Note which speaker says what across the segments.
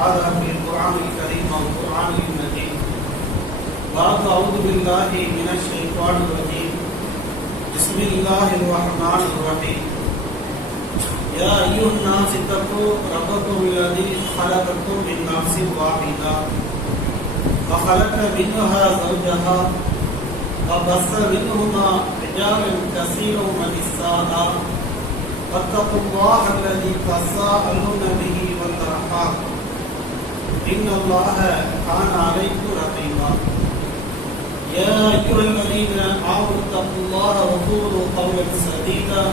Speaker 1: الله في القرآن الكريم والقرآن المجيد بعد أعوذ بالله من الشيطان الرجيم. بسم الله الرحمن الرحيم. يا أيها الناس اتقوا ربكم الذي خلقكم من نفس واحدة. وخلق منها زوجها. وبث منهما رجالا كثيرا ونساء. واتقوا الله الذي تساءلون به والأرحام. إن الله كان عليكم رقيبا يا أيها الذين آمنوا اتقوا الله وقولوا قولا سديدا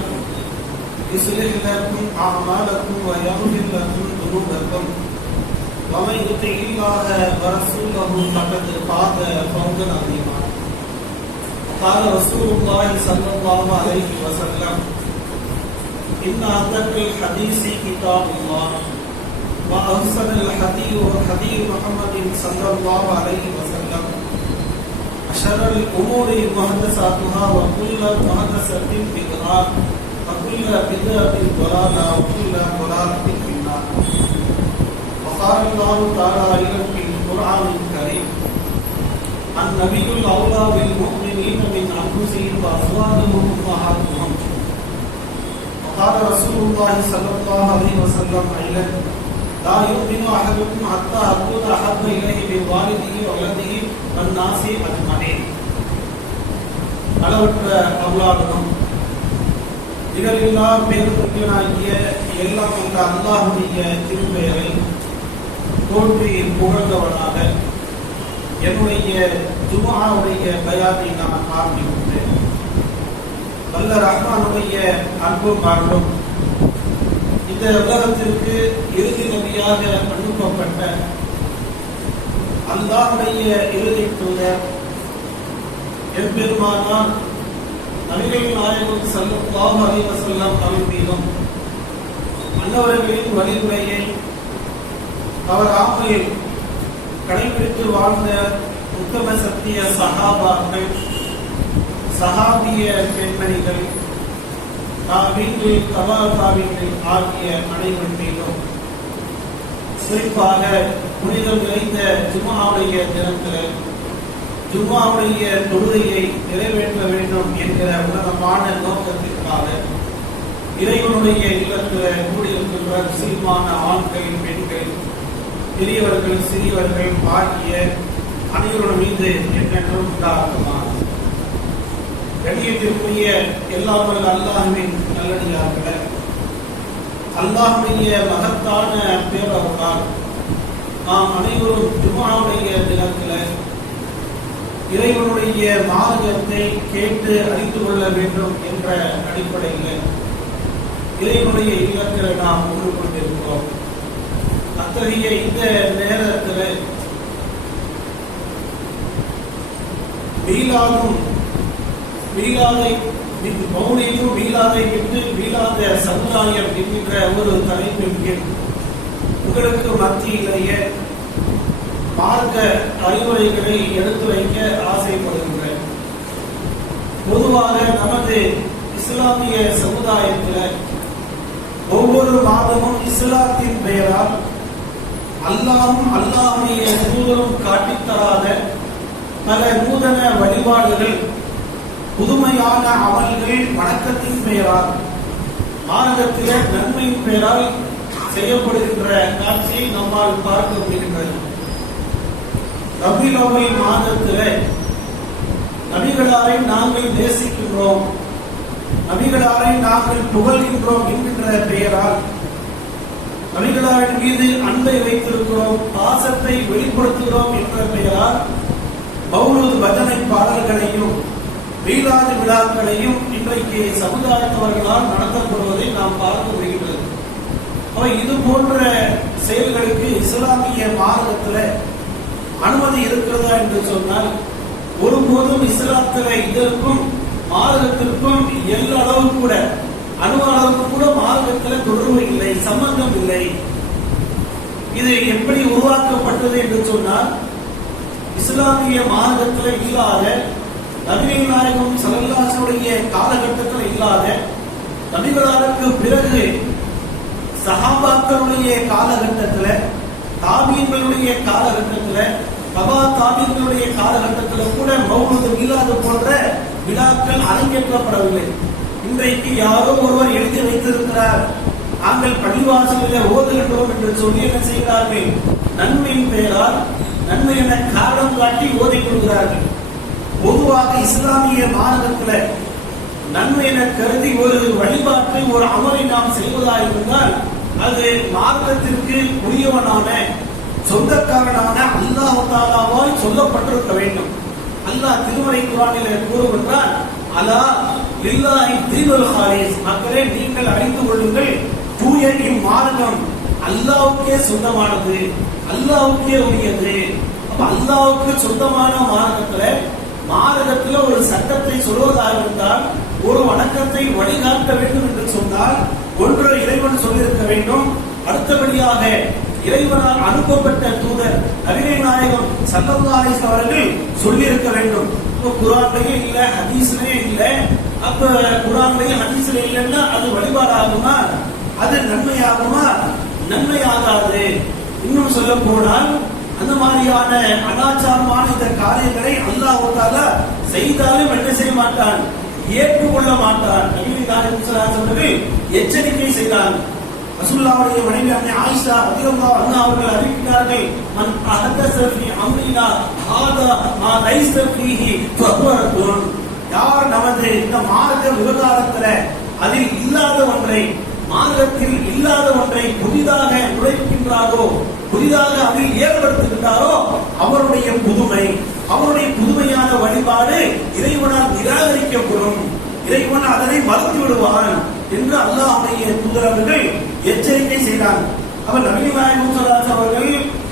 Speaker 1: يصلح لكم أعمالكم ويغفر لكم ذنوبكم ومن يطع الله ورسوله فقد فاز فوزا عظيما قال رسول الله صلى الله عليه وسلم إن أصدق الحديث كتاب الله وأحسن الحديث حديث محمد صلى الله عليه وسلم. أشر الأمور محدثاتها وكل محدثة بدعة وكل بدعة ضلالة وكل ضلالة في النار. وقال الله تعالى في القرآن الكريم النبي الأولى بالمؤمنين من أنفسهم وأزواجهم أمهاتهم وقال رسول الله صلى الله عليه وسلم أيضا لا يؤمن أحدكم حتى أكون أحب إليه من والده وولده والناس أجمعين அளவற்ற அல்லாடனும் நிகழில்லா பேருக்குனாகிய எல்லாம் இந்த அல்லாஹுடைய திருப்பெயரை தோன்றி புகழ்ந்தவனாக என்னுடைய ஜுமாவுடைய பயாத்தை நான் ஆரம்பிக்கின்றேன் வல்ல ரஹ்மானுடைய அன்பும் அருளும் இந்த உலகத்திற்கு இறுதி நபியாக அனுப்பப்பட்ட அல்லாஹுடைய இறுதி தூதர் எம்பெருமானார் நபிகள் நாயகம் செல்லும் அலைஹி வஸல்லம் அவர்கள் மீதும் அன்னவர்களின் வழிமுறையை அவர் ஆமையில் கடைபிடித்து வாழ்ந்த உத்தம சத்திய சகாபாக்கள் சகாபிய பெண்மணிகள் வீட்டில் தவா வீட்டில் ஆகிய அனைவர் மீதும் குறிப்பாக புனிதம் நிறைந்த ஜும்மாவுடைய தினத்தில் ஜும்மாவுடைய தொழுகையை நிறைவேற்ற வேண்டும் என்கிற உன்னதமான நோக்கத்திற்காக இறைவனுடைய இல்லத்தில் கூடியிருக்கின்ற முஸ்லிமான ஆண்கள் பெண்கள் பெரியவர்கள் சிறியவர்கள் ஆகிய அனைவரும் மீது என்னென்றும் உண்டாகுமா? கண்ணியத்திற்குரிய எல்லாமல் அல்லாஹுவின் நல்லடியார்கள. அல்லாஹுடைய மகத்தான பேரவர்களால் நாம் அனைவரும் ஜுமாவுடைய தினத்தில் இறைவனுடைய மார்க்கத்தை கேட்டு அறிந்து கொள்ள வேண்டும் என்ற அடிப்படையில் இறைவனுடைய இல்லத்தில் நாம் ஒன்று கொண்டிருக்கிறோம். அத்தகைய இந்த நேரத்தில் வீழாதும் வீழாதை மௌனியும் வீழாதை விட்டு வீழாத சமுதாயம் என்கின்ற ஒரு தலைப்பின் கீழ் உங்களுக்கு மத்தியிலேயே மார்க்க அறிவுரைகளை எடுத்து வைக்க ஆசைப்படுகின்றேன். பொதுவாக நமது இஸ்லாமிய சமுதாயத்தில் ஒவ்வொரு மாதமும் இஸ்லாத்தின் பெயரால் அல்லாவும் அல்லாஹுடைய தூதரும் காட்டித்தராத பல நூதன வழிபாடுகள் புதுமையான அமல்கள் வணக்கத்தின் பெயரால் மாநகத்தில நன்மையின் பெயரால் செய்யப்படுகின்ற காட்சியை நம்மால் பார்க்க முடிகின்றது. ரபிலோவை மாதத்தில் நபிகளாரை நாங்கள் நேசிக்கின்றோம். நபிகளாரை நாங்கள் புகழ்கின்றோம் என்கின்ற பெயரால் நபிகளாரின் மீது அன்பை வைத்திருக்கிறோம் பாசத்தை வெளிப்படுத்துகிறோம் என்ற பெயரால் மௌலூத் பஜனை பாடல்களையும் மீளாது விழாக்களையும் இன்றைக்கு சமுதாயத்தவர்களால் நடத்தப்படுவதை நாம் பார்க்க முடிகின்றது அவை இது போன்ற செயல்களுக்கு இஸ்லாமிய மார்க்கத்தில் அனுமதி இருக்கிறதா என்று சொன்னால் ஒருபோதும் இஸ்லாத்துல இதற்கும் மார்க்கத்திற்கும் எல்ல அளவு கூட அணு அளவுக்கு கூட மார்க்கத்தில் தொடர்பு இல்லை சம்பந்தம் இல்லை. இது எப்படி உருவாக்கப்பட்டது என்று சொன்னால் இஸ்லாமிய மார்க்கத்தில் இல்லாத நபிகள் நாயகம் சலல்லாசனுடைய காலகட்டத்தில் இல்லாத நபிகளாருக்கு பிறகு சஹாபாக்களுடைய காலகட்டத்துல தாபீன்களுடைய காலகட்டத்துல கபா தாபீன்களுடைய காலகட்டத்துல கூட மௌனது மீளாது போன்ற விழாக்கள் அரங்கேற்றப்படவில்லை இன்றைக்கு யாரோ ஒருவர் எழுதி வைத்திருக்கிறார். நாங்கள் பள்ளிவாசலில் ஓதுகின்றோம் என்று சொல்லி என்ன செய்கிறார்கள்? நன்மையின் பெயரால் நன்மை என காரணம் காட்டி ஓதிக் கொள்கிறார்கள். பொதுவாக இஸ்லாமிய மாநிலத்துல நன்மை என கருதி ஒரு வழிபாட்டை ஒரு அமலை நாம் செய்வதாக இருந்தால் அது மார்க்கத்திற்கு உரியவனான சொந்தக்காரனான அல்லாஹ் தாலாவால் சொல்லப்பட்டிருக்க வேண்டும். அல்லாஹ் திருமலை குரானில் கூறுகின்றால் அலா இல்லாஹி தீனுல் ஹாரிஸ். மக்களே நீங்கள் அறிந்து கொள்ளுங்கள் தூய இம்மார்க்கம் அல்லாவுக்கே சொந்தமானது அல்லாவுக்கே உரியது. அப்ப அல்லாவுக்கு சொந்தமான மார்க்கத்துல மார்க்கத்துல ஒரு சட்டத்தை சொல்வதாக இருந்தால் ஒரு வணக்கத்தை வழிகாட்ட வேண்டும் என்று சொன்னால் ஒன்று இறைவன் சொல்லியிருக்க வேண்டும். அடுத்தபடியாக இறைவனால் அனுப்பப்பட்ட தூதர் கவிதை நாயகம் சல்லல்லாஹு அவர்கள் சொல்லியிருக்க வேண்டும். இப்போ குரான்லயே இல்ல ஹதீஸ்லயே இல்ல. அப்ப குரான்லயே ஹதீஸ்ல இல்லைன்னா அது வழிபாடாகுமா? அது நன்மையாகுமா? நன்மையாகாது. இன்னும் சொல்ல போனால் அந்த மாதிரியான அனாச்சாரமான இந்த காரியங்களை அல்லாஹ் செய்தாலும் என்ன செய்ய மாட்டான்? ஏற்றுக்கொள்ள மாட்டான். சொன்னது எச்சரிக்கை செய்தார். ரசூல்லாவுடைய மனைவி அன்னை ஆயிஷா அதிகமா அண்ணா அவர்கள் அறிவிக்கிறார்கள் மன் அஹதஸ ஃபீ அம்ரினா ஹாதா மா லைஸ ஃபீஹி ஃபஹுவ யார் நமது இந்த மார்க்க விவகாரத்துல அதில் இல்லாத ஒன்றை ஆங்கிலத்தில் இல்லாத ஒன்றை புதிதாக நுழைக்கின்றாரோ புதிதாக அதில் ஏற்படுத்துகின்றாரோ அவருடைய புதுமை அவருடைய புதுமையான வழிபாடு இறைவனால் நிராகரிக்கப்படும். இறைவன் அதனை மறுத்து விடுவான் என்று அல்லாஹ்வுடைய தூதரவர்கள் எச்சரிக்கை செய்தார். அவர் நபிகள் நாயகம் அவர்கள்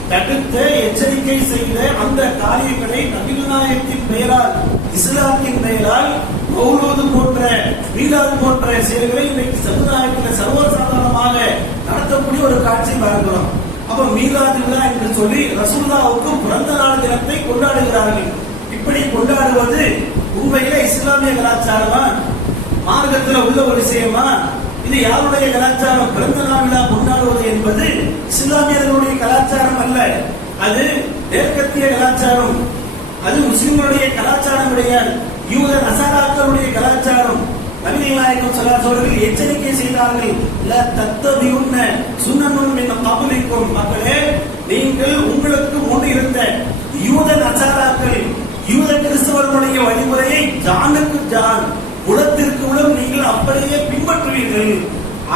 Speaker 1: தடுத்து எச்சரிக்கை செய்த அந்த காரியங்களை நவீன நாயகத்தின் பெயரால் இஸ்லாத்தின் பெயரால் மௌலூது போன்ற மீலாது போன்ற செயல்களை இன்னைக்கு சமுதாயத்தில் சர்வசாதாரணமாக நடத்தக்கூடிய ஒரு காட்சி பார்க்கிறோம். அப்ப மீலாது விழா என்று சொல்லி ரசூல்லாவுக்கு பிறந்த நாள் தினத்தை கொண்டாடுகிறார்கள். இப்படி கொண்டாடுவது உண்மையில இஸ்லாமிய கலாச்சாரமா? மார்க்கத்தில் உள்ள ஒரு விஷயமா? இது யாருடைய கலாச்சாரம்? பிறந்த நாள் விழா கொண்டாடுவது என்பது இஸ்லாமியர்களுடைய கலாச்சாரம் அல்ல. அது மேற்கத்திய கலாச்சாரம். அது முஸ்லிம்களுடைய கலாச்சாரம் கிடையாது. யூத நசாராக்களுடைய கலாச்சாரம் நபிகள் நாயகம் ஸல்லல்லாஹு எச்சரிக்கை செய்தார்கள். ல தத்தபியுன்ன சுன்னனும் மின் கபலிக்கும். மக்களே நீங்கள் உங்களுக்கு முன் இருந்த யூத நசாராக்கள் யூத கிறிஸ்தவர்களுடைய வழிமுறையை ஜானுக்கு ஜான் குலத்திற்கு உலம் நீங்கள் அப்படியே பின்பற்றுவீர்கள்.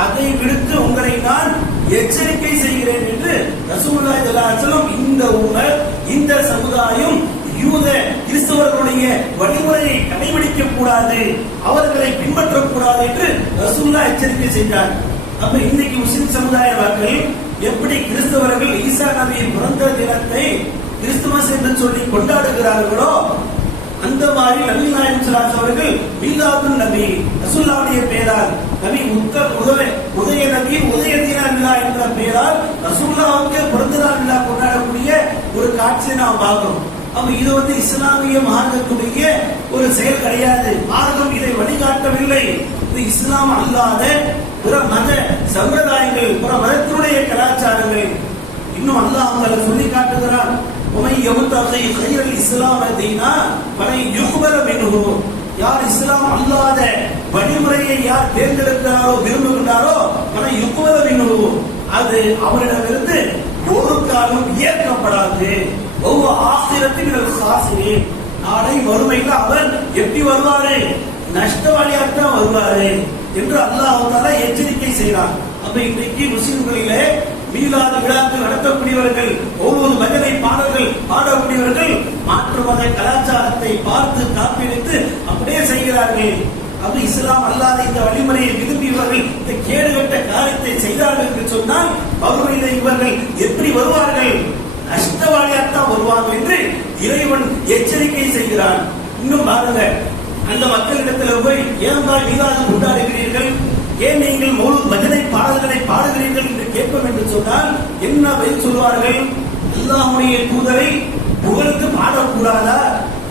Speaker 1: அதை விடுத்து உங்களை நான் எச்சரிக்கை செய்கிறேன் என்று ரசூல்லா ஸல்லல்லாஹு இந்த ஊழல் இந்த சமுதாயம் யூத கிறிஸ்தவர்களுடைய வழிமுறையை கடைபிடிக்க கூடாது அவர்களை பின்பற்றக்கூடாது என்று ரசூல்லா எச்சரிக்கை செய்தார். அப்ப இன்னைக்கு முஸ்லிம் சமுதாய மக்கள் எப்படி கிறிஸ்தவர்கள் ஈசா நபியின் பிறந்த தினத்தை கிறிஸ்துமஸ் என்று சொல்லி கொண்டாடுகிறார்களோ அந்த மாதிரி நபி நாயன் ஸல்லல்லாஹு அவர்கள் மீலாதுன் நபி ரசுல்லாவுடைய பெயரால் நபி முக்க உதவ உதய நபி உதய தின விழா என்ற பெயரால் ரசுல்லாவுக்கு பிறந்த நாள் விழா கொண்டாடக்கூடிய ஒரு காட்சியை நாம் பார்க்கிறோம். அப்ப இது வந்து இஸ்லாமிய மார்க்கத்துடைய ஒரு செயல் கிடையாது. மார்க்கம் இதை வழிகாட்டவில்லை. இது இஸ்லாம் அல்லாத பிற மத சம்பிரதாயங்கள் பிற மதத்தினுடைய கலாச்சாரங்கள். இன்னும் அல்லாஹ் அவங்களை சொல்லி காட்டுகிறான். உமை எவுத்தகை கைரல் இஸ்லாம் தீனா பலை யுகுபர மின்ஹு. யார் இஸ்லாம் அல்லாத வழிமுறையை யார் தேர்ந்தெடுக்கிறாரோ விரும்புகிறாரோ பனை யுகுபர மின்ஹு. அது அவரிடமிருந்து ஒரு காலம் ஏற்கப்படாது ஒவ்வொரு ஆசிரத்தின் சாசிரி நாளை வறுமையில் அவர் எப்படி வருவாரு நஷ்டவாளியாக தான் வருவாரு என்று அல்லாஹ் எச்சரிக்கை செய்கிறார் அப்ப இன்றைக்கு முஸ்லிம்களிலே மீலாது விழாக்கள் நடத்தக்கூடியவர்கள் ஒவ்வொரு மகனை பாடல்கள் பாடக்கூடியவர்கள் மாற்று மத கலாச்சாரத்தை பார்த்து காப்பிடித்து அப்படியே செய்கிறார்கள். அது இஸ்லாம் அல்லாத இந்த வழிமுறையை விரும்பியவர்கள் இந்த கேடுகட்ட காரியத்தை செய்தார்கள் என்று சொன்னால் வறுமையில இவர்கள் எப்படி வருவார்கள்? நஷ்டவாளியாகத்தான் வருவாங்க என்று இறைவன் எச்சரிக்கை செய்கிறான். இன்னும் பாருங்க அந்த மக்களிடத்தில் போய் ஏன் தான் மீதாது கொண்டாடுகிறீர்கள்? ஏன் நீங்கள் முழு பஜனை பாடல்களை பாடுகிறீர்கள்? என்று கேட்போம் என்று சொன்னால் என்ன பதில் சொல்வார்கள்? அல்லாஹுடைய தூதரை புகழ்ந்து பாடக்கூடாதா?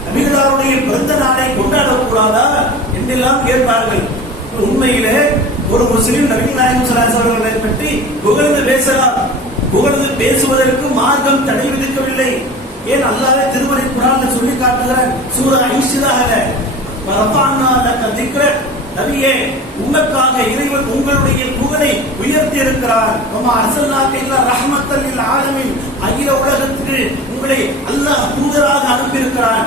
Speaker 1: நபிகளாருடைய பிறந்த நாளை கொண்டாடக்கூடாதா? என்றெல்லாம் கேட்பார்கள். உண்மையிலே ஒரு முஸ்லீம் நபிகள் நாயகம் அவர்களை பற்றி புகழ்ந்து பேசலாம். புகழ்ந்து பேசுவதற்கு மார்க்கம் தடை விதிக்கவில்லை ஏன் அல்லாஹ்வே திருமறை குரான்ல சொல்லி காட்டுகிற சூரா ஐஷிலாக ரஃபானா நபியே உங்களுக்காக இறைவன் உங்களுடைய புகழை உயர்த்தி இருக்கிறார் வமா அர்சல்னாக இல்ல ரஹ்மத்தல் லில் அகில உலகத்துக்கு உங்களை அல்லாஹ் தூதராக அனுப்பியிருக்கிறான்.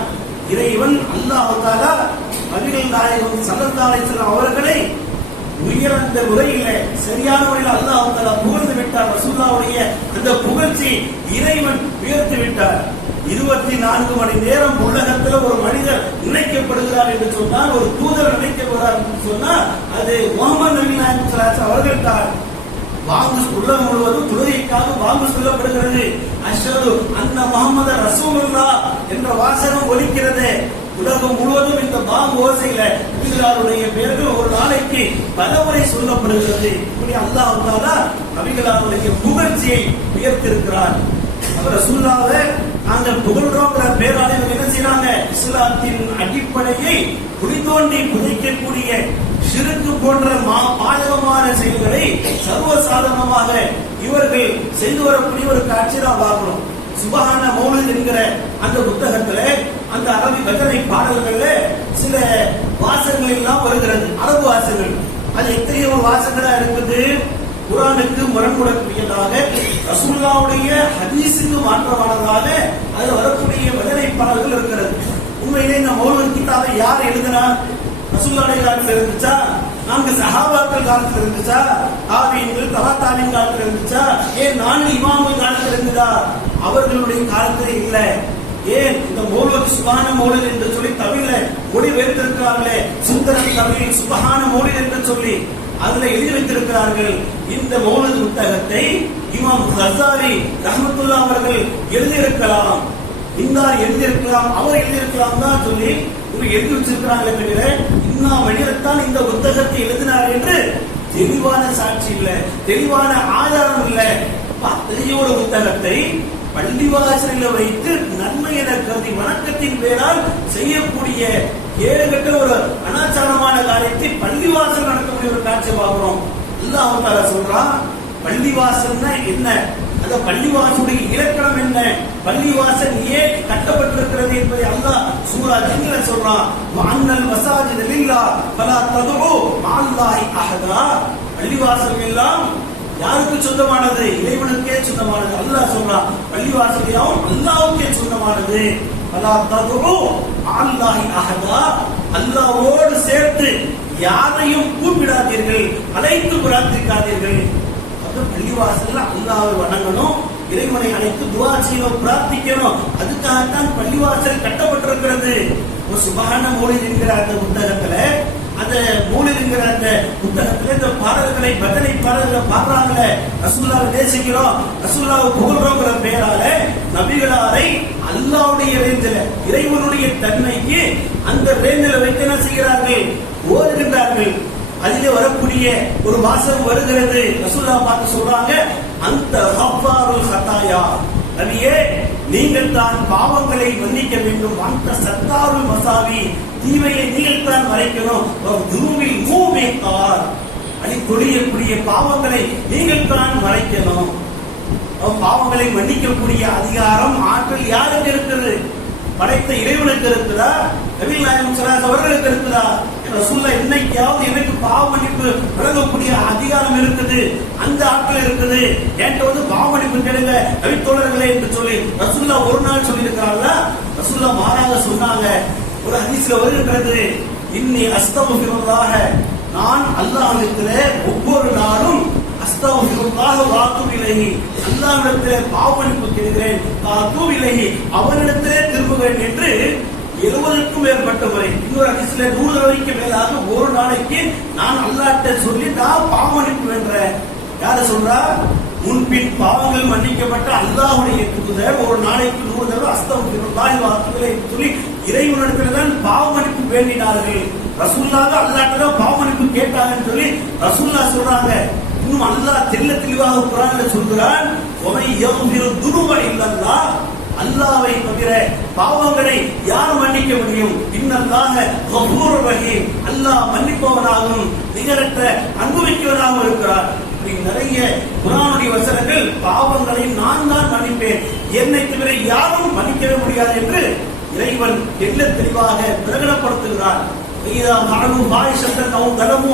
Speaker 1: இறைவன் அல்லாஹ் தஆலா நபிகள் நாயகம் ஸல்லல்லாஹு அலைஹி அவர்களை உயர்ந்த முறையில சரியான முறையில் அல்லாஹ் தஆலா புகழ்ந்து விட்டார். ரசூல்லாவுடைய அந்த புகழ்ச்சி இறைவன் உயர்த்தி விட்டார். இருபத்தி நான்கு மணி நேரம் உலகத்துல ஒரு மனிதர் நினைக்கப்படுகிறார் என்று சொன்னால் ஒரு தூதர் நினைக்கப்படுகிறார் என்று சொன்னால் அது முகமது நபி நாயகம் அவர்கள் தான் வாங்கு உலகம் முழுவதும் துறையைக்காக வாங்கு சொல்லப்படுகிறது. அஷ்ஹது அன்ன முகமது ரசூலுல்லா என்ற வாசகம் ஒலிக்கிறது. உலகம் முழுவதும் இந்த பாம் ஓசையில நபிகளாருடைய பெயர்கள் ஒரு நாளைக்கு பலமுறை சொல்லப்படுகிறது. இப்படி அல்லாஹ் தாலா நபிகளாருடைய புகழ்ச்சியை உயர்த்திருக்கிறார் அவர் சொல்லாத நாங்கள் புகழ்றோங்கிற பேரால என்ன செய்யறாங்க இஸ்லாத்தின் அடிப்படையை குடித்தோண்டி புதைக்கக்கூடிய சிறுக்கு போன்ற மா பாதகமான செயல்களை சர்வசாதாரணமாக இவர்கள் செய்து வரக்கூடிய ஒரு காட்சி தான் பார்க்கணும். சுபஹான மௌலி என்கிற அந்த புத்தகத்துல அந்த அரபி பஜனை பாடல்கள்ல சில வாசங்கள் எல்லாம் வருகிறது. அரபு வாசங்கள் அது எத்தனையோ ஒரு வாசகங்களா இருக்குது? குரானுக்கு முரண்படக்கூடியதாக ரசூல்லாவுடைய ஹதீஸுக்கு மாற்றமானதாக அதில் வரக்கூடிய பஜனை பாடல்கள் இருக்கிறது. உண்மையிலே இந்த மௌலித் கிதாபை யார் எழுதினா? ரசூல்லாவுடைய காலத்தில் இருந்துச்சா நான்கு சஹாபாக்கள் காலத்தில் இருந்துச்சா? தாபீன்கள் தவாத்தாலின் காலத்தில் இருந்துச்சா? ஏன் நான்கு இமாம்கள் காலத்தில் இருந்ததா? அவர்களுடைய காலத்தில் இல்லை. ஏன் இந்த மௌலத் சுபான மௌலத் என்று சொல்லி தமிழ்ல வைத்திருக்கிறார்களே சுந்தரம் தமிழ் சுபஹான மௌலத் என்று சொல்லி அதுல எழுதி வைத்திருக்கிறார்கள். இந்த மௌலத் புத்தகத்தை இமாம் ஹசாரி ரஹமத்துல்லா அவர்கள் எழுதியிருக்கலாம். இன்னார் எழுதியிருக்கலாம் அவர் எழுதியிருக்கலாம் தான் சொல்லி ஒரு எழுதி வச்சிருக்கிறாங்களே தவிர இன்னா வழியில்தான் இந்த புத்தகத்தை எழுதினார் என்று தெளிவான சாட்சி இல்லை தெளிவான ஆதாரம் இல்ல. அப்ப அத்தகைய ஒரு புத்தகத்தை பள்ளிவாசலில் வைத்து நன்மை என கருதி வணக்கத்தின் பேரால் செய்யக்கூடிய ஏழுகட்ட ஒரு அனாச்சாரமான காரியத்தை பள்ளிவாசல் நடக்கக்கூடிய ஒரு காட்சி பார்க்கிறோம். அல்லாஹ் தாலா சொல்றான் பள்ளிவாசல்னா என்ன? அந்த பள்ளிவாசலுடைய இலக்கணம் என்ன? பள்ளிவாசல் ஏன் கட்டப்பட்டிருக்கிறது என்பதை அல்லாஹ் சூரா ஜின்ல சொல்றான். மசாஜ் மசாஜித் லில்லா பலா ததுஉ மஅல்லாஹி அஹதா. பள்ளிவாசல் எல்லாம் யாருக்கு சொந்தமானது? இறைவனுக்கே சொந்தமானது. அல்லாஹ் சொல்றான் பள்ளி யாவும் அல்லாவுக்கே சொந்தமானது. ஃபலா ததுஉ மஅல்லாஹி அஹதா. சேர்த்து யாரையும் கூப்பிடாதீர்கள் அழைத்து பிரார்த்திக்காதீர்கள். அது பள்ளிவாசல்ல அல்லாவை வணங்கணும் இறைவனை அழைத்து துவா செய்யணும் பிரார்த்திக்கணும். அதுக்காகத்தான் பள்ளிவாசல் கட்டப்பட்டிருக்கிறது. ஒரு சுபகான மொழி என்கிற அந்த புத்தகத்துல அந்த மூலில் அந்த புத்தகத்துல இந்த பாடல்களை பஜனை பாடல்களை பாடுறாங்களே. ரசூல்லாவை நேசிக்கிறோம். ரசூல்லாவை புகழ்றோங்கிற பெயரால நபிகளாரை அல்லாவுடைய ரேஞ்சில இறைவனுடைய தன்மைக்கு அந்த ரேஞ்சில வைத்து என்ன செய்கிறார்கள்? ஓடுகின்றார்கள். அதிலே வரக்கூடிய ஒரு மாசம் வருகிறது. ரசூல்லா பார்த்து சொல்றாங்க அந்த ஹப்பாருல் ஹத்தாயா நபியே நீங்கள் தான் பாவங்களை மன்னிக்க வேண்டும். அந்த சத்தாரு மசாவி தீமையை நீங்கள் தான் மறைக்கணும் துருவில் மூமே கார். கொடியக்கூடிய பாவங்களை நீங்கள் தான் மறைக்கணும். அவன் பாவங்களை மன்னிக்கக்கூடிய அதிகாரம் ஆற்றல் யாருக்கு இருக்கிறது படைத்த இறைவனுக்கு இருக்குதா? நபிகள் நாயகம் ஸல்லல்லாஹு அவர்களுக்கு இருக்குதா ரசூல்லா என்னைக்காவது எனக்கு பாவ மன்னிப்பு வழங்கக்கூடிய அதிகாரம் இருக்குது. அந்த ஆட்கள் இருக்குது. என்கிட்ட வந்து பாவ மன்னிப்பு கேளுங்க நபித்தோழர்களே என்று சொல்லி ரசூல்லா ஒரு நாள் சொல்லி இருக்கிறாங்களா ரசூல்லா மாறாக சொன்னாங்க. ஒரு ஹதீஸ்ல வருகின்றது. இன்னி அஸ்தமுகிறதாக நான் அல்லாஹ்விடத்திலே ஒவ்வொரு நாளும் அஸ்தகுல்லாஹ் வாத்து இலைஹி. அல்லாஹ்விடத்திலே பாவமன்னிப்பு கேட்கிறேன். வாத்து இலைஹி. அவனிடத்திலே திரும்புகிறேன் என்று எழுபதுக்கும் மேற்பட்ட முறை இன்னொரு அதிசல நூறு தடவைக்கு மேலாக ஒரு நாளைக்கு நான் அல்லாட்ட சொல்லி நான் பாவமளிப்பு வென்றேன் யார சொல்றா? முன்பின் பாவங்கள் மன்னிக்கப்பட்ட அல்லாஹுடைய தூதர் ஒரு நாளைக்கு நூறு தடவை அஸ்தம் வாத்துகளை சொல்லி இறைவனிடத்தில் தான் பாவமன்னிப்பு வேண்டினார்கள். ரசூல்லாக அல்லாட்ட தான் பாவமன்னிப்பு கேட்டாங்கன்னு சொல்லி ரசூல்லா சொல்றாங்க. இன்னும் அல்லாஹ் தெல்ல தெளிவாக குரான் சொல்கிறான் உமை யகுபிரு துருவ இல்லல்லா அல்லாவை தவிர பாவங்களை யார் மன்னிக்க முடியும்? இன்னல்லாக ரஹீம். அல்லாஹ் மன்னிப்பவனாகவும் நிகரற்ற அனுபவிக்கிறவனாகவும் இருக்கிறார். நிறைய குரானுடைய வசனங்கள் பாவங்களை நான் தான் மன்னிப்பேன். என்னை தவிர யாரும் மன்னிக்கவே முடியாது என்று இறைவன் தெல்ல தெளிவாக பிரகடப்படுத்துகிறார்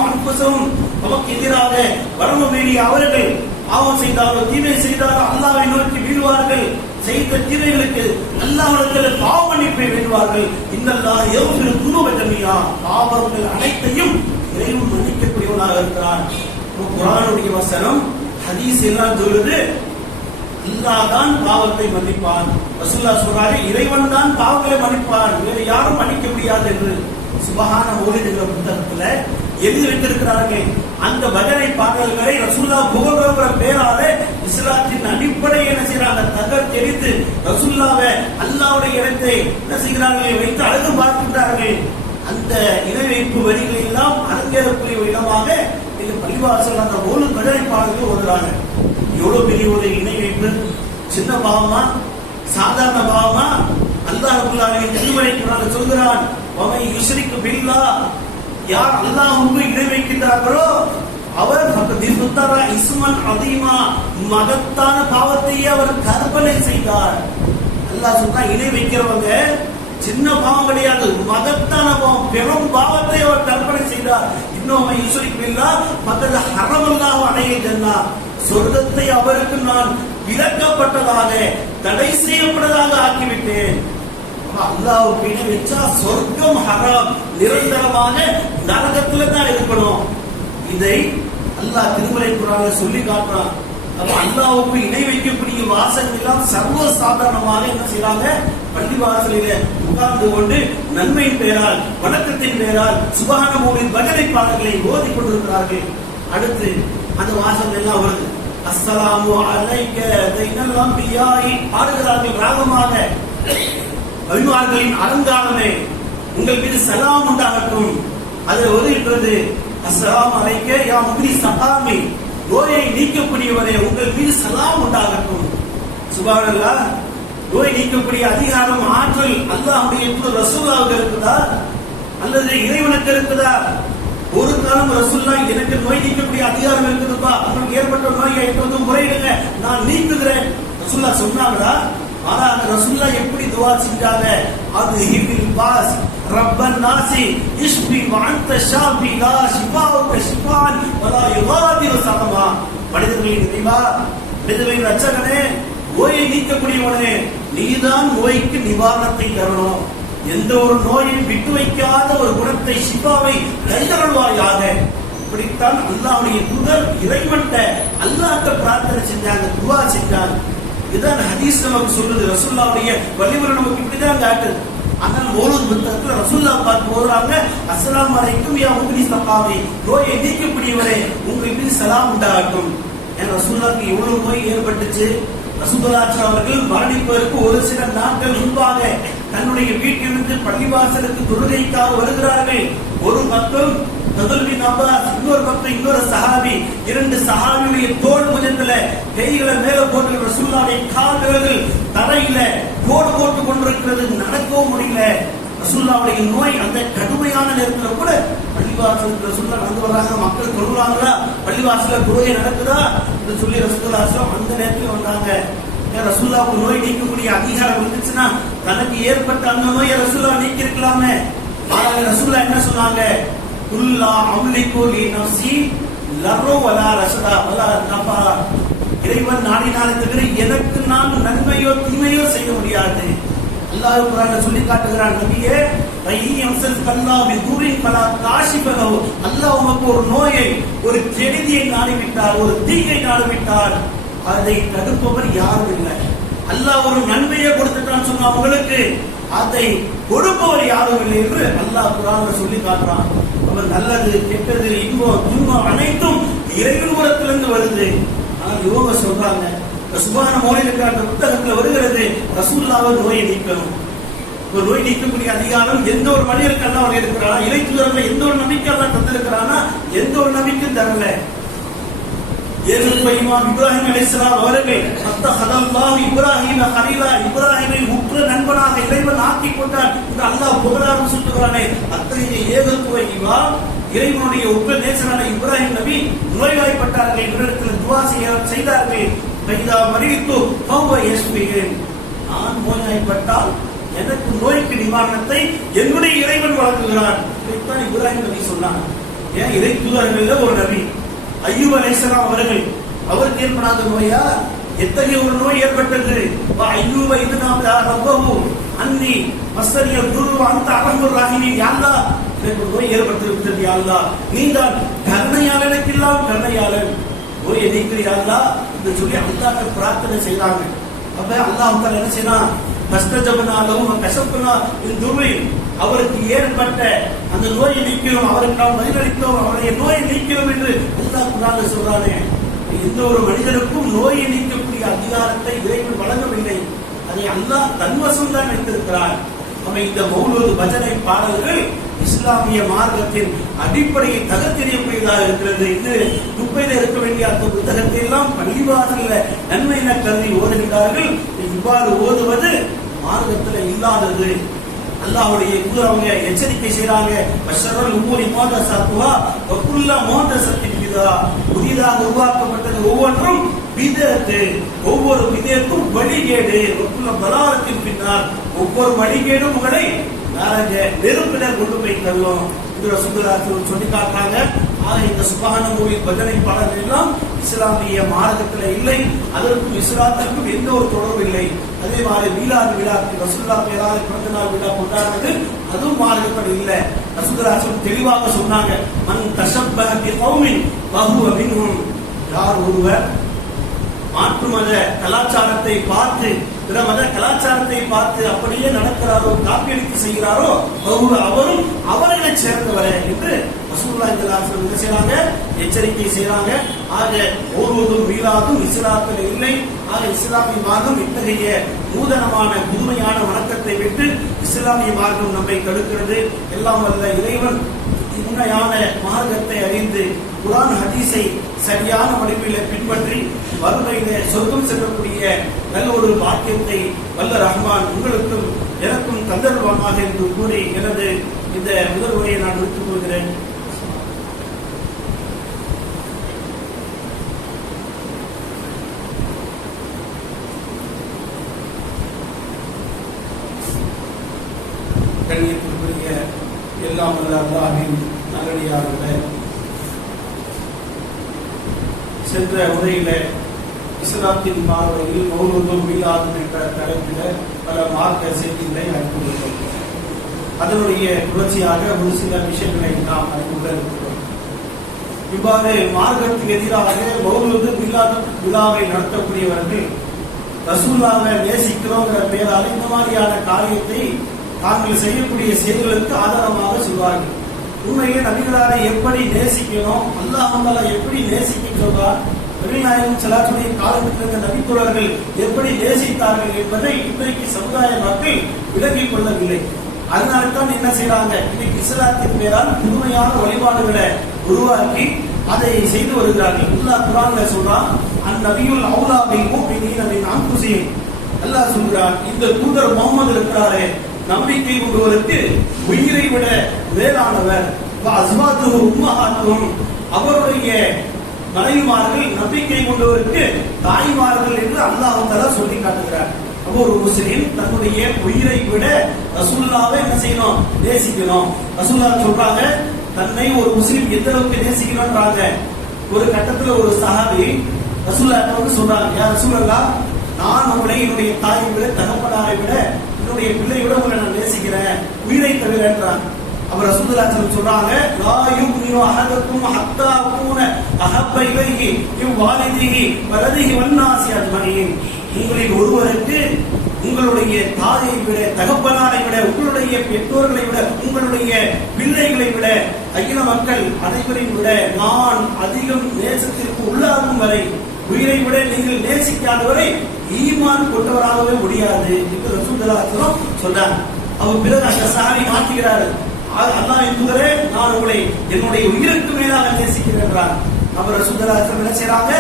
Speaker 1: அன்புசமும் நமக்கு எதிராக வரம்பு மீறிய அவர்கள் பாவம் செய்தாலோ தீமை செய்தாலோ அல்லாவை நோக்கி வீழ்வார்கள். செய்த தீமைகளுக்கு அல்லாஹ்விடத்தில் பாவ மன்னிப்பை வேண்டுவார்கள். இன்னல்லா எவ்வளவு குருவ பாவங்கள் அனைத்தையும் இறைவன் மன்னிக்கக்கூடியவனாக இருக்கிறான். குரானுடைய வசனம் ஹதீஸ் எல்லாம் சொல்லுது அல்லாதான் பாவத்தை மன்னிப்பான். ரசூல்லா சொல்றாரு இறைவன் தான் பாவங்களை மன்னிப்பான். வேறு யாரும் மன்னிக்க முடியாது என்று சுபஹான ஓரின் என்ற புத்தகத்துல எழுதி வைத்திருக்கிறார்கள். அந்த பஜனை பாடல்களை ரசூல்லா புகழ் பேரால இஸ்லாத்தின் அடிப்படை என்ன செய்யறாங்க தகர் தெரித்து ரசூல்லாவை அல்லாவுடைய இடத்தை என்ன செய்கிறார்கள் வைத்து அழகு பார்க்கின்றார்கள் அந்த இணை வைப்பு வரிகள் எல்லாம் அரங்கேறக்கூடிய இடமாக இந்த பள்ளிவாசல் அந்த ஒரு பஜனை பாடல்கள் எவ்வளவு பெரிய ஒரு இணை வைப்பு சின்ன பாவமா? சாதாரண பாவமா? அல்லாஹ் ரபுல்லாவின் சொல்கிறான் அவன் யுஸ்ரிக்கு பில்லா. யார் அல்லாஹ்வுக்கு இணை வைக்கின்றார்களோ அவர் இஸ்மன் அதிகமா மகத்தான பாவத்தையே அவர் கற்பனை செய்தார். அல்லாஹ் சொன்னா இணை வைக்கிறவங்க சின்ன பாவம் கிடையாது மகத்தான பாவம் பெரும் பாவத்தை அவர் கற்பனை செய்தார். இன்னும் ஈஸ்வரிக்கு இல்லா மற்றது ஹரமல்லாஹ் அடைய சொர்க்கத்தை அவருக்கு நான் விலக்கப்பட்டதாக தடை செய்யப்பட்டதாக ஆக்கிவிட்டேன். அல்லாவுக்கு இணை வச்சா சொர்க்கம் ஹராம் நிரந்தரமாக நரகத்துல தான் இருக்கணும். இதை அல்லாஹ் திருமலை குரான சொல்லி காட்டுறான். அப்ப அல்லாவுக்கு இணை வைக்கக்கூடிய வாசகங்கள் எல்லாம் சர்வ சாதாரணமாக என்ன செய்யறாங்க பள்ளி வாசலில உட்கார்ந்து கொண்டு நன்மையின் பெயரால் வணக்கத்தின் பெயரால் சுபகான மூலின் பஜனை பாடல்களை ஓதி கொண்டிருக்கிறார்கள். அடுத்து அந்த வாசகம் எல்லாம் வருது. அஸ்ஸலாமு அலைக்க தைனல் அம்பியாய். பாடுகிறார்கள் ராகமாக. அபிமான்களின் அலங்காரமே உங்கள் மீது சலாம் உண்டாகட்டும். அது வருகின்றது அஸ்ஸலாம் அலைக்க யா முக்ரி சகாமி. நோயை நீக்கக்கூடியவரே உங்கள் மீது சலாம் உண்டாகட்டும். சுபானல்லா நோய் நீக்கக்கூடிய அதிகாரம் ஆற்றல் அல்லாஹுடைய இப்போ ரசூலுல்லாவுக்கு இருக்குதா? அல்லது இறைவனுக்கு இருக்குதா? ஒரு காலம் ரசூல்லா எனக்கு நோய் நீக்கக்கூடிய அதிகாரம் இருக்குதுப்பா. அவனுக்கு ஏற்பட்ட நோயை எட்டு வந்து முறையிடுங்க நான் நீக்குகிறேன். ரசூல்லா சொன்னாங்களா? ஆனா அந்த எப்படி துவா செஞ்சாங்க? அது ஹிபில் பாஸ் ரப்பன் நாசி இஷ்பி வாந்த ஷாபி லா ஷிஃபாவுக ஷிஃபான் வலா யுகாதிரு சகமா மனிதர்களின் இறைவா மனிதர்களின் ரச்சகனே நோயை நீக்கக்கூடியவனே நீதான் நோய்க்கு நிவாரணத்தை தரணும். எந்த ஒரு நோயும் விட்டு வைக்காத ஒரு குணத்தை சிவாவை கைதருள்வாயாக இப்படித்தான் அல்லாவுடைய தூதர் இறைவன்ட்ட அல்லாஹ்ட்ட பிரார்த்தனை செஞ்சாங்க துவா செஞ்சாங்க. இதுதான் ஹதீஸ் நமக்கு சொல்றது ரசுல்லாவுடைய வழிமுறை நமக்கு இப்படிதான் காட்டுது. ஆனால் ஒரு புத்தகத்துல ரசூல்லா பார்த்து ஓடுறாங்க. அஸ்ஸலாமு அலைக்கும் யா முக்னி சப்பாவை நோயை நீக்கக்கூடியவரே உங்கள் சலாம் உண்டாகட்டும். என் ரசூல்லாவுக்கு எவ்வளவு நோய் ஏற்பட்டுச்சு? ரசூலுல்லாஹி அவர்கள் மரணிப்பதற்கு ஒரு சில நாட்கள் முன்பாக தன்னுடைய வீட்டிலிருந்து பள்ளிவாசலுக்கு தொழுகைக்காக வருகிறார்கள். ஒரு பக்கம் நதுல்பின் அப்பாஸ் இன்னொரு பக்கம் இன்னொரு சஹாபி இரண்டு சஹாபியுடைய தோல் புஜத்துல கைகளை மேல போட்டு ரசூலுல்லாஹ்வுடைய கால் தரையில கோடு போட்டு கொண்டிருக்கிறது. நடக்கவும் முடியல. ரசூலுல்லாஹ்வுடைய நோய் அந்த கடுமையான நேரத்தில் கூட பள்ளிவாசலுக்கு ரசூலுல்லாஹ் நடந்து வர்றாங்க. மக்கள் தொழுறாங்களா? பள்ளிவாசல்ல தொழுகை நடக்குதா? என்று சொல்லி ரசூலுல்லாஹ் அந்த நேரத்தில் வந்தாங்க. ஏன் ரசூலுல்லாஹ்வுக்கு நோய் நீக்கக்கூடிய அதிகாரம் இருந்துச்சுன்னா தனக்கு ஏற்பட்ட அந்த நோயை ரசூலுல்லாஹ் நீக்கி இருக்கலாமே ரசூல்லா என்ன சொன்னாங்க? குல்லா அம்லிக்கு லி நஃப்சி லர்ரு வலா ரஷதா வலா நஃபா இறைவன் நாடினாலே தவிர எனக்கு நான் நன்மையோ தீமையோ செய்ய முடியாது. அல்லாஹ் குரான சொல்லி காட்டுகிறான் நபியே வையம் கல்லா கல்லாவி தூரின் பலா காஷிபலோ அல்லாஹ் உமக்கு ஒரு நோயை ஒரு கெடுதியை நாடிவிட்டார் ஒரு தீங்கை நாடிவிட்டார். அதை தடுப்பவர் யாரும் இல்லை. அல்லாஹ் ஒரு நன்மையை கொடுத்துட்டான்னு சொன்னா உங்களுக்கு அதை கொடுப்பவர் யாரும் இல்லை என்று அல்லாஹ் குரான்ல சொல்லி காட்டுறான். ரொம்ப நல்லது கெட்டது இன்பம் துன்பம் அனைத்தும் இறைவன் வருது. ஆனால் யோக சொல்றாங்க சுபான மோனில் அந்த புத்தகத்துல வருகிறது ரசூல்லாவை நோயை நீக்கணும். ஒரு நோய் நீக்கக்கூடிய அதிகாரம் எந்த ஒரு மனிதருக்கு அல்ல அவன் இருக்கிறானா இறைத்துறதுல எந்த ஒரு நம்பிக்கை அல்ல தந்திருக்கிறானா? எந்த ஒரு நம்பிக்கையும் தரல. ஏழுப்ப இமாம் இப்ராஹிம் அலிஸ்லாம் அவர்கள் அத்தஹதல்லாஹு இப்ராஹிம் கலீலா இப்ராஹிமை உற்ற நண்பனாக இறைவன் ஆக்கிக் கொண்டான். என்று அல்லாஹ் புகழாரம் சுட்டுகிறானே. அத்தகைய ஏகத்துவை இமாம் இறைவனுடைய உற்ற நேசரான இப்ராஹிம் நபி நோய்வாய்ப்பட்டார்கள் இவரிடத்தில் துவா செய்ய செய்தார்கள். கைதா மறித்து பௌவ யஸ்மிகிறேன் நான் நோய்வாய்ப்பட்டால் எனக்கு நோய்க்கு நிவாரணத்தை என்னுடைய இறைவன் வழங்குகிறான். இதைத்தான் இப்ராஹிம் நபி சொன்னான். ஏன்? இறை தூதர்கள் ஒரு நபி. ஐயூப் அலைசலாம் அவர்கள் அவருக்கு ஏற்படாத நோயா? எத்தகைய ஒரு நோய் ஏற்பட்டது? ஐயூப இது நாம் ரப்பஹு அன்னி மஸ்தரிய குரு அந்த அகமது ராகினி யாந்தா எனக்கு ஒரு நோய் ஏற்பட்டிருக்கிறது யாழ்லா நீதான் கருணையாளனுக்கெல்லாம் கருணையாளன். நோயை நீக்கிறியாள்லா என்று சொல்லி அல்லாஹ் பிரார்த்தனை செய்தாங்க. அப்ப அல்லாஹ் என்ன செய்யலாம் கஷ்டஜபனாலும் கசப்புனா இந்த துர்வை அவருக்கு ஏற்பட்ட அந்த நோயை நீக்கிறோம் அவருக்கு நாம் பதிலளித்தோம் அவருடைய நோயை நீக்கிறோம் என்று அல்லாஹ் குரான்ல சொல்றானே. எந்த ஒரு மனிதனுக்கும் நோயை நீக்கக்கூடிய அதிகாரத்தை இறைவன் வழங்கவில்லை. அதை அல்லாஹ் தன்வசம் தான் வைத்திருக்கிறார் நம்ம இந்த மௌலூது பஜனை பாடல்கள் இஸ்லாமிய மார்க்கத்தின் அடிப்படையை தகர்த்தெறியக்கூடியதாக இருக்கிறது. இது குப்பையில இருக்க வேண்டிய அந்த புத்தகத்தை எல்லாம் பள்ளிவாசல்ல நன்மையின கருதி ஓதுகிறார்கள் இவ்வாறு ஓதுவது மார்க்கத்துல இல்லாதது. அல்லாஹ்வுடைய இது அவங்க எச்சரிக்கை செய்றாங்க. பஷரல் உம்மூரி மோத சத்துவா வக்குல்ல மோத சத்திபிதா புதிதாக உருவாக்கப்பட்டது ஒவ்வொன்றும் விதத்து. ஒவ்வொரு விதத்தும் வழிகேடு. வக்குல்ல பலாரத்தின் பின்னால் ஒவ்வொரு வழிகேடும் உங்களை நாரங்க நெருப்பினர் கொண்டு போய் தள்ளும். இதுல சுந்தராசன் சொல்லி காட்டுறாங்க. ஆக இந்த சுபகான மூவி பஜனை பாடல்கள் எல்லாம் இஸ்லாமிய மார்க்கத்தில் இல்லை. அதற்கும் இஸ்லாத்திற்கும் எந்த ஒரு தொடர்பு இல்லை. அதே மாதிரி மீலாது விழாக்கு ரசுல்லா பேராது பிறந்த நாள் விழா கொண்டாடுறது அதுவும் மார்க்கத்தில் இல்லை. ரசூல்லராசன் தெளிவாக சொன்னாங்க மண் தஷப்பகி கௌமின் பகுவ மின்ஹும். யார் ஒருவர் மாற்று மத கலாச்சாரத்தை பார்த்து பிற மத கலாச்சாரத்தை பார்த்து அப்படியே நடக்கிறாரோ காப்பியடித்து செய்கிறாரோ அவரும் அவர்களை சேர்ந்தவரே என்று ரசூலுல்லாஹி ஸல்லல்லாஹு அலைஹி என்ன செய்றாங்க எச்சரிக்கை செய்றாங்க ஆக ஒருவரும் வீழாதும் இஸ்லாத்தில் இல்லை ஆக இஸ்லாமிய மார்க்கம் இத்தகைய நூதனமான புதுமையான வணக்கத்தை விட்டு இஸ்லாமிய மார்க்கம் நம்மை தடுக்கிறது எல்லாம் வல்ல இறைவன் உண்மையான மார்க்கத்தை அறிந்து குரான் ஹதீஸை சரியான வடிவில பின்பற்றி வறுமையில சொர்க்கம் செல்லக்கூடிய நல்ல ஒரு வாக்கியத்தை வல்ல ரஹ்மான் உங்களுக்கும் எனக்கும் தந்தருவானாக என்று கூறி எனது இந்த முதல் உரையை நான் முடித்துக் கொள்கிறேன் கண்ணியத்திற்குரிய எல்லாம் வல்ல அல்லாஹின் நல்லடியார்களே. சென்ற உரையில இஸ்லாத்தின் பார்வையில் மௌனதும் மீளாதும் என்ற தலைப்பில பல மார்க்க செய்திகளை அறிந்துள்ளோம் அதனுடைய தொடர்ச்சியாக ஒரு சில விஷயங்களை நாம் அறிந்துள்ள இருக்கிறோம் இவ்வாறு மார்க்கத்துக்கு எதிராக மௌனது மீளாது விழாவை நடத்தக்கூடியவர்கள் ரசூல்லாவை நேசிக்கிறோங்கிற பெயரால் இந்த மாதிரியான காரியத்தை தாங்கள் செய்யக்கூடிய செயல்களுக்கு ஆதாரமாக சொல்வார்கள். உண்மையிலே நபிகளாரை எப்படி நேசிக்கணும் அல்லாஹால எப்படி நேசிக்க வெளிநாயகம் நபிநாயகம் செலாத்துடைய காலத்தில் இருந்த நபித்தோழர்கள் எப்படி நேசித்தார்கள் என்பதை இன்றைக்கு சமுதாய மக்கள் விளங்கிக் கொள்ளவில்லை. அதனால தான் என்ன செய்யறாங்க இன்னைக்கு இஸ்லாத்தின் பேரால் புதுமையான வழிபாடுகளை உருவாக்கி அதை செய்து வருகிறார்கள். அல்லாஹ் குரான்ல சொல்றான் அந்நபியுல் அவுலா பில் முஃமினீன மின் அன்ஃபுஸிஹிம். அல்லாஹ் சொல்றான் இந்த தூதர் முகமது இருக்கிறாரே நம்பிக்கை கொண்டவருக்கு உயிரை விட மேலானவர். அவருடைய மனைவிமார்கள் நம்பிக்கை கொண்டவருக்கு தாய்மார்கள் என்று அல்லாஹால சொல்லி காட்டுகிறார். அப்போ ஒரு முஸ்லிம் தன்னுடைய உயிரை விட ரசூலுல்லாவை என்ன செய்யணும்? நேசிக்கணும். ரசூல்லா சொல்றாங்க தன்னை ஒரு முஸ்லிம் எந்த அளவுக்கு நேசிக்கணும்ன்றாங்க. ஒரு கட்டத்துல ஒரு சஹாபி ரசூல்லா வந்து சொல்றாங்க யார் ரசூல்லா நான் உங்களை என்னுடைய தாயை விட தகப்பனாரை விட என்னுடைய பிள்ளை விட உங்களை நான் நேசிக்கிறேன். உயிரை தவிரன்றான் அவர் ரசூலுல்லாஹி சொல்றாங்க லா யுமினு அஹதுக்கும் ஹத்தா அகூன அஹப்ப இலைஹி இவ்வாலிதிஹி வலதிஹி வன்னாசி அஜ்மஈன் உங்களில் ஒருவருக்கு உங்களுடைய தாயை விட தகப்பனாரை விட உங்களுடைய பெற்றோர்களை விட உங்களுடைய பிள்ளைகளை விட அகில மக்கள் அனைவரையும் விட நான் அதிகம் நேசத்திற்கு உள்ளாகும் வரை உயிரை விட நீங்கள் நேசிக்காதவரை ஈமான் கொண்டவராகவே முடியாது என்று ரசூலுல்லாஹி சொன்னார். அவர் பிறகு அந்த சாரி மாற்றுகிறாரு அல்லாஹ் என்பதே நான் உங்களை என்னுடைய உயிருக்கு மேலாக நேசிக்கிறேன் என்றார். அவர் ரசூலுல்லாஹி என்ன செய்றாங்க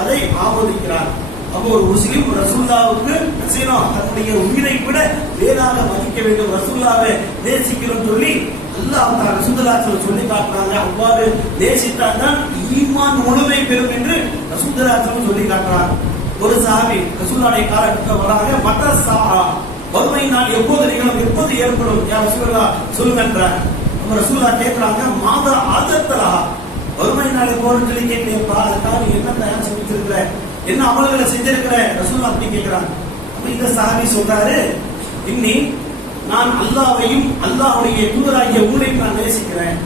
Speaker 1: அதை ஆமோதிக்கிறார். அப்போ ஒரு முஸ்லீம் ரசூல்லாவுக்கு என்ன செய்யணும்? தன்னுடைய உயிரை விட வேறாக மதிக்க வேண்டும். ரசூல்லாவை நேசிக்கிறோம் சொல்லி அல்லாஹ் தான் ரசூலுல்லாஹி சொல்லி காட்டுறாங்க. அவ்வாறு நேசித்தால் தான் ஈமான் முழுமை பெறும் என்று ரசூலுல்லாஹி சொல்லி காட்டுறார் ஒரு சாமி ரசூலுல்லாஹி காலகட்டத்தில் வராங்க மற்ற சா வறுமை நாள் எப்போது நிகழும் எப்போது ஏற்படும்? யார் ரசூலுல்லா சொல்லுங்கன்றார் நம்ம ரசூலா கேட்கிறாங்க மாத ஆதத்தலா வறுமை நாள் எப்போது சொல்லி கேட்கிறேன்ப்பா அதுக்காக நீ என்ன தயார் செஞ்சிருக்கிற? என்ன அமல்களை செஞ்சிருக்கிற? ரசூலா அப்படி கேட்கிறாங்க அப்ப இந்த சாமி சொல்றாரு இன்னி நான் அல்லாவையும் அல்லாவுடைய தூதராகிய ஊரையும் நான் நேசிக்கிறேன்.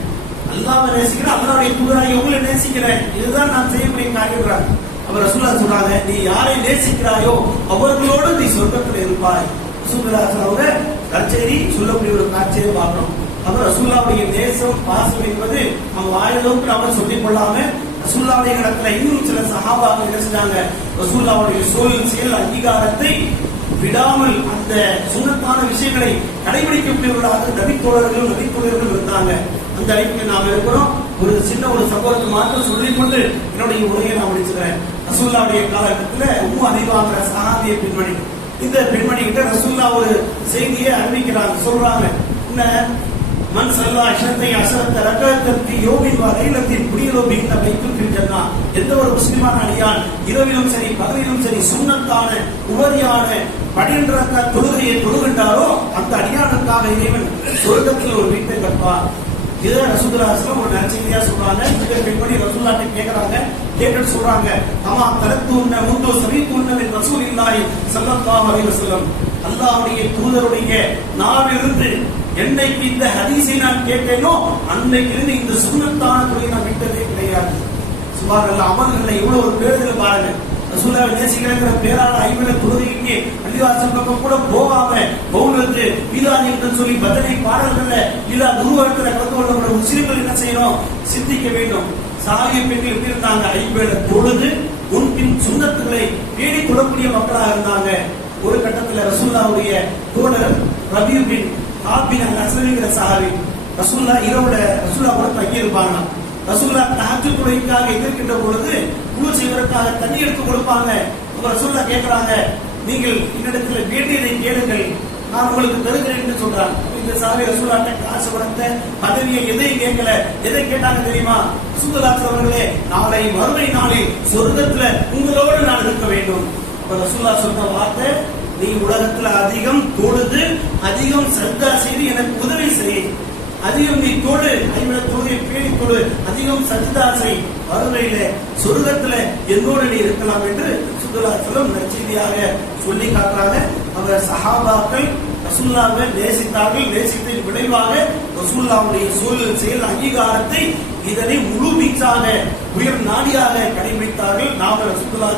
Speaker 1: அல்லாவை நேசிக்கிறேன் அல்லாவுடைய தூதராகிய உங்களை நேசிக்கிறேன். இதுதான் நான் செய்யக்கூடிய காரியம்ன்றார் அவர் ரசூல்லா சொல்றாங்க நீ யாரை நேசிக்கிறாயோ அவர்களோடு நீ சொர்க்கத்தில் இருப்பாய். ரசூல்லா அவங்க கச்சேரி சொல்லக்கூடிய ஒரு காட்சியை பார்க்கணும். அவர் ரசூல்லாவுடைய தேசம் பாசம் என்பது அவங்க வாயிலோக்கு நாம சொல்லிக் கொள்ளாம ரசூல்லாவுடைய இடத்துல இன்னும் சில சகாபாக்கள் என்ன செஞ்சாங்க? ரசூல்லாவுடைய சூழல் செயல் அங்கீகாரத்தை விடாமல் அந்த சுண்ணத்தான விஷயங்களை கடைபிடிக்கக்கூடியவர்களாக நபித்தோழர்கள் நபித்தோழர்கள் இருந்தாங்க. அந்த அடிப்படையில் நாம் இருக்கிறோம் ஒரு சின்ன ஒரு சம்பவத்தை மாத்திரம் சொல்லிக் கொண்டு என்னுடைய உரையை நான் முடிச்சுக்கிறேன். ரசூல்லாவுடைய காலகட்டத்தில் உம் அதிவாங்கிற சகாபிய பெண்மணி இந்த பெண்மணி கிட்ட ரசூல்லா ஒரு செய்தியை அறிவிக்கிறாங்க சொல்றாங்க. என்ன மண் சல்லா அஷத்தை அசரத்த ரகத்திற்கு யோகின் வரையிலத்தின் குடியலோ மிகுந்த வைக்கும் பிரிஞ்சன்னா எந்த ஒரு முஸ்லிமான அடியான் இரவிலும் சரி பகலிலும் சரி சுண்ணத்தான உபரியான பனிரெண்டரக்க தொழுகையை தொழுகின்றாரோ அந்த அடியானுக்காக இறைவன் சொர்க்கத்தில் ஒரு வீட்டை கற்பார் இதை ரசூலுல்லாஹி ஒரு நற்செய்தியா சொல்றாங்க. இந்த பண்ணி ரசூலுல்லாஹி கேக்குறாங்க. கேட்டுட்டு சொல்றாங்க. அம்மா தரத்து முந்தோ சமீத்து உன்னவின் ரசூல் இல்லாஹி ஸல்லல்லாஹு அலைஹி வஸல்லம். அல்லாஹ்வுடைய தூதருடைய நாவிலிருந்து என்னைக்கு இந்த ஹதீஸை நான் கேட்டேனோ அன்னைக்கு இருந்து இந்த சுண்ணத்தான தொழில் நான் விட்டதே கிடையாது. சுமார் அமல்கள் இவ்வளவு ஒரு பேருதல் பாருங்க. ரசூலாவை நேசிக்கிறேங்கிற பேரால ஐம்பது தொழுகைக்கு பள்ளிவாசல் பக்கம் கூட போகாம பவுலுக்கு சொல்லி பதனை பாடல்கள்ல இல்ல அந்த குருவரத்துல கலந்து கொள்ளக்கூடிய முஸ்லிம்கள் என்ன செய்யணும்? சிந்திக்க வேண்டும். சாகிய பெண்கள் எப்படி இருந்தாங்க? ஐவேள தொழுது உன்பின் சுண்ணத்துகளை தேடி கொள்ளக்கூடிய மக்களாக இருந்தாங்க. ஒரு கட்டத்துல ரசூல்லாவுடைய தோழர் ரபியூ பின் காபின் அசலிங்கிற சஹாபி ரசூல்லா இரவுல ரசூல்லா கூட தங்கி இருப்பாங்க ரசூல்லா தாஜு துறைக்காக எதிர்க்கின்ற பொழுது குழு செய்வதற்காக தண்ணி எடுத்து கொடுப்பாங்க. ரசூல்லா கேட்கிறாங்க நீங்கள் என்னிடத்துல வேண்டியதை கேளுங்கள். நான் உங்களுக்கு தருகிறேன் என்று இந்த சாவி ரசூலாட்ட காசு வளர்ந்த பதவியை எதையும் கேட்கல? எதை கேட்டாங்க தெரியுமா? ரசூலுல்லாஹி அவர்களே நாளை மறுமை நாளில் சொர்க்கத்துல உங்களோடு நான் இருக்க வேண்டும். இப்ப ரசூலா சொன்ன வார்த்தை நீ உலகத்துல அதிகம் தொழுது அதிகம் சர்தா செய்து எனக்கு உதவி செய். அதிகம் நீ தொழு ஐம்பது தொழுகை பேணி தொழு அதிகம் சஜிதாசை செய் வறுமையில சொர்க்கத்துல என்னோடு நீ இருக்கலாம் என்று சுற்றுலா செல்லும் நற்செய்தியாக சொல்லி காட்டுறாங்க. அவர் சஹாபாக்கள் ரசூல்லாவை நேசித்தார்கள் நேசித்ததின் விளைவாக ரசூல்லாவுடைய சூழல் செயல் அங்கீகாரத்தை இதனை முழுமீச்சாக உயர் நாடியாக கடைபிடித்தார்கள். நாம ரசூல்லா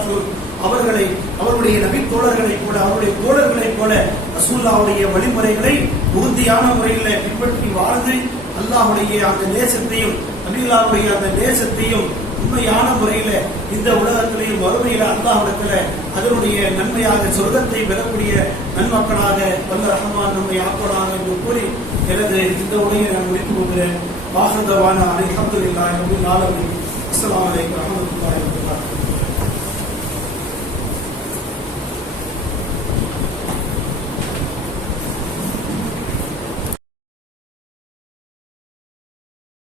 Speaker 1: அவர்களை அவருடைய நபி தோழர்களை போல அவருடைய தோழர்களை போல ரசூல்லாவுடைய வழிமுறைகளை உறுதியான முறையில் பின்பற்றி வாழ்ந்து அல்லாஹுடைய அந்த நேசத்தையும் நபிலாவுடைய அந்த நேசத்தையும் உண்மையான முறையில இந்த உலகத்திலையும் வறுமையில அல்லாஹிடத்துல அதனுடைய நன்மையாக சொர்க்கத்தை பெறக்கூடிய நன்மக்களாக வல்ல ரஹமான் நம்மை ஆக்கோடாக என்று கூறி எனது இந்த உரையை நான் முடித்துக் கொள்கிறேன். வாகந்தவான அனைத்து அலமதுல்லாஹி ரபில் ஆலமீன். அஸ்ஸலாமு